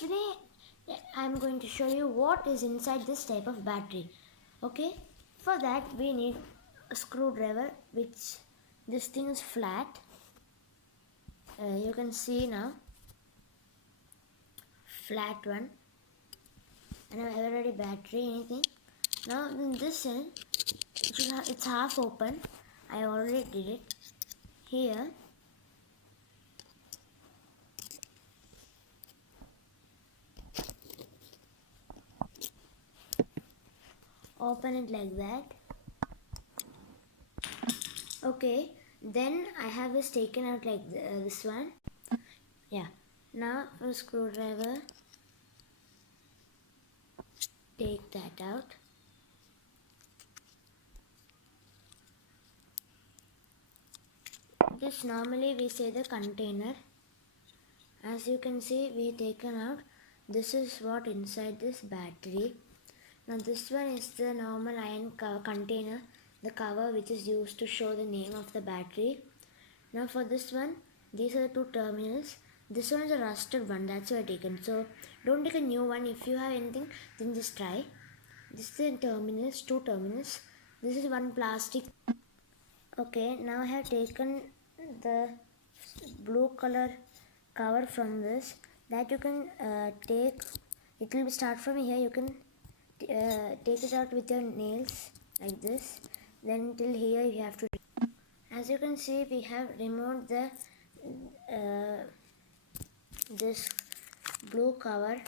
today I'm going to show you what is inside this type of battery. Okay, for that we need a screwdriver, which this thing is flat. You can see now, flat one, and I have already battery anything. Now in this end, it's half open. I already did it. Here open it like that. Okay, then I have this taken out like this one. Yeah, now for screwdriver, take that out. This normally we say the container. As you can see, we taken out. This is what inside this battery. Now this one is the normal iron container, the cover which is used to show the name of the battery. Now for this one, these are the two terminals. This one is a rusted one, that's why I taken. So don't take a new one. If you have anything, then just try. This is the terminals, two terminals. This is one plastic. Okay, now I have taken the blue color cover from this, that you can take. It will start from here. You can take it out with your nails like this. Then till here you have to. As you can see, we have removed the this blue cover.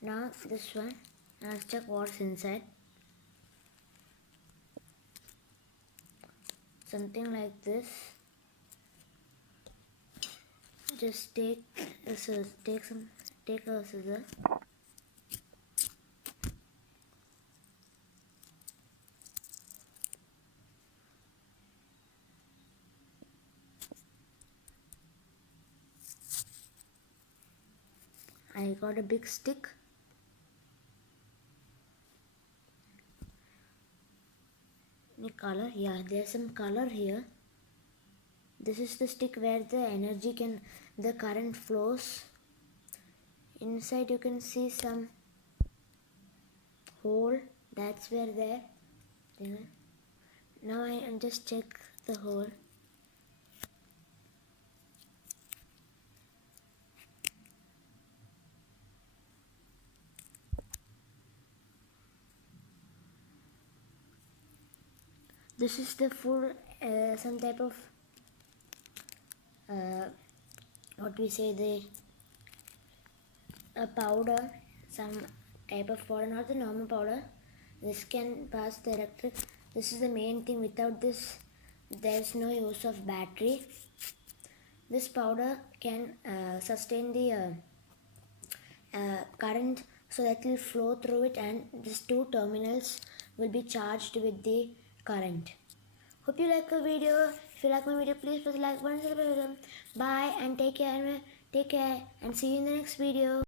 Now this one. Now let's check what's inside. Something like this. Just take a scissors. Take a scissor. I got a big stick. Any color? Yeah, there's some color here. This is the stick where the current flows. Inside you can see some hole. That's where there. Now I just check the hole. This is the full some type of what we say, a powder, some type of powder, not the normal powder. This can pass the electric. This is the main thing. Without this, there is no use of battery. This powder can sustain the current, so that will flow through it, and these two terminals will be charged with the current. Hope you like the video. If you like my video, please press the like button. Bye and take care and see you in the next video.